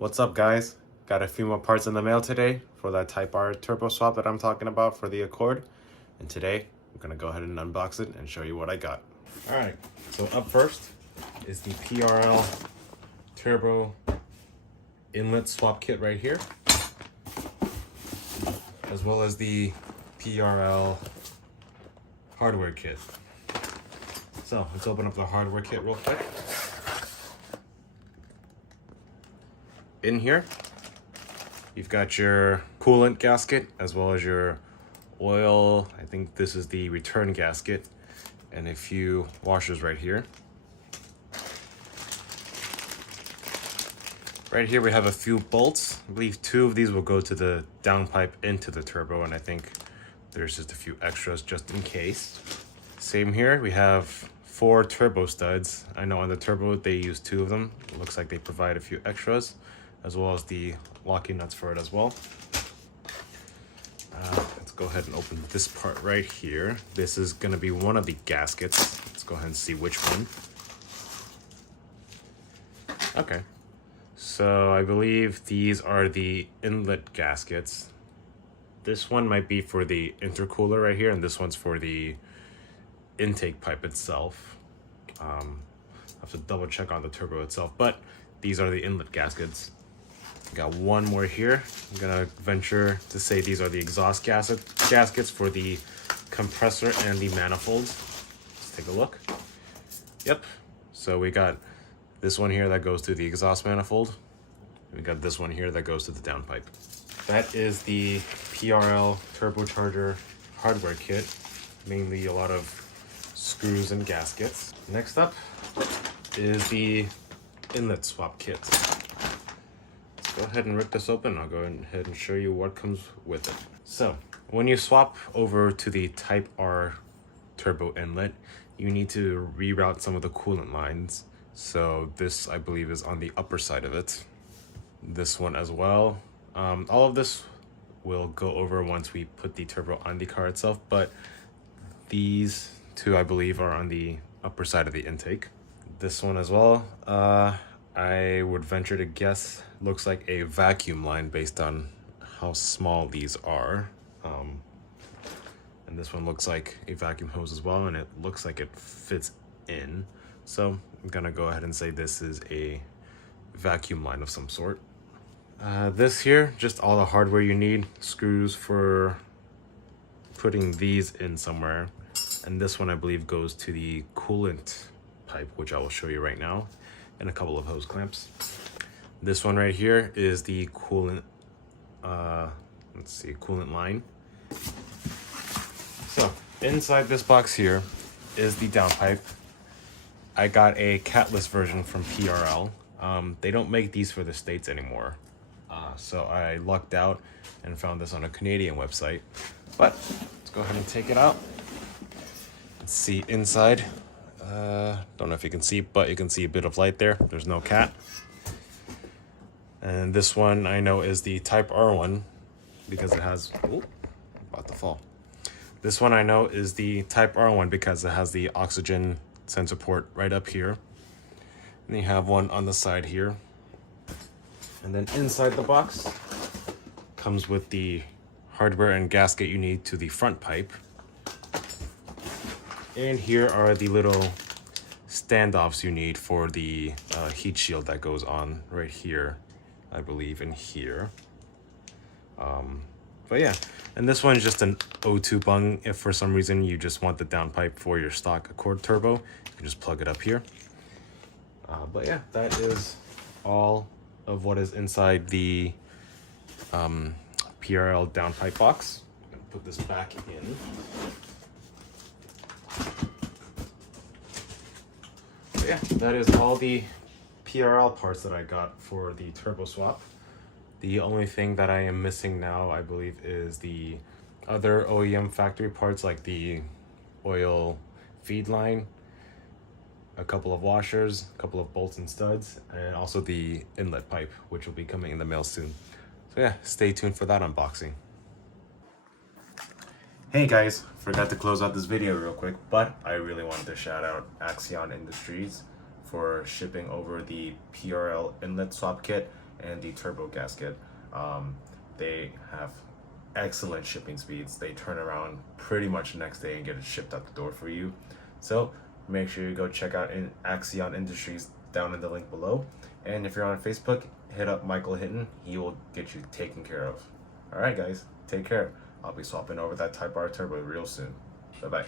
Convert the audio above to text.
What's up, guys? Got a few more parts in the mail today for that Type R turbo swap that I'm talking about for the Accord. And today, I'm gonna go ahead and unbox it and show you what I got. All right, so up first is the PRL turbo inlet swap kit right here, as well as the PRL hardware kit. So let's open up the hardware kit real quick. In here, you've got your coolant gasket as well as your oil. I think this is the return gasket, and a few washers right here. Right here we have a few bolts. I believe 2 of these will go to the downpipe into the turbo, and I think there's just a few extras just in case. Same here, we have 4 turbo studs. I know on the turbo they use 2 of them. It looks like they provide a few extras, as well as the locking nuts for it as well. Let's go ahead and open this part right here. This is gonna be one of the gaskets. Let's go ahead and see which one. Okay, so I believe these are the inlet gaskets. This one might be for the intercooler right here, and this one's for the intake pipe itself. I have to double check on the turbo itself, but these are the inlet gaskets. Got one more here. I'm gonna venture to say these are the exhaust gaskets for the compressor and the manifolds. Let's take a look. Yep, so we got this one here that goes to the exhaust manifold. We got this one here that goes to the downpipe. That is the PRL turbocharger hardware kit, mainly a lot of screws and gaskets. Next up is the inlet swap kit. Go ahead and rip this open. I'll go ahead and show you what comes with it. So when you swap over to the Type R turbo inlet, you need to reroute some of the coolant lines. So this, I believe, is on the upper side of it. This one as well. All of this will go over once we put the turbo on the car itself, but these 2, I believe, are on the upper side of the intake. This one as well, I would venture to guess looks like a vacuum line based on how small these are. And this one looks like a vacuum hose as well, and it looks like it fits in. So I'm gonna go ahead and say this is a vacuum line of some sort. This here, just all the hardware you need. Screws for putting these in somewhere. And this one, I believe, goes to the coolant pipe, which I will show you right now, and a couple of hose clamps. This one right here is the coolant, coolant line. So inside this box here is the downpipe. I got a catless version from PRL. They don't make these for the States anymore. So I lucked out and found this on a Canadian website. But let's go ahead and take it out. Let's see inside. Don't know if you can see, but you can see a bit of light there. There's no cat. And this one I know is the Type R one because it has, about to fall. This one I know is the Type R one because it has the oxygen sensor port right up here. And you have one on the side here. And then inside the box comes with the hardware and gasket you need to the front pipe. And here are the little standoffs you need for the heat shield that goes on right here, I believe, in here. But yeah, and this one is just an O2 bung. If for some reason you just want the downpipe for your stock Accord turbo, you can just plug it up here. But yeah, that is all of what is inside the PRL downpipe box. I'm gonna put this back in. Yeah, that is all the PRL parts that I got for the turbo swap. The only thing that I am missing now, I believe, is the other OEM factory parts like the oil feed line, a couple of washers, a couple of bolts and studs, and also the inlet pipe, which will be coming in the mail soon. So yeah, stay tuned for that unboxing. Hey guys, forgot to close out this video real quick, but I really wanted to shout out Axion Industries for shipping over the PRL inlet swap kit and the turbo gasket. They have excellent shipping speeds. They turn around pretty much the next day and get it shipped out the door for you. So make sure you go check out Axion Industries down in the link below. And if you're on Facebook, hit up Michael Hinton. He will get you taken care of. All right, guys, take care. I'll be swapping over that Type R turbo real soon. Bye-bye.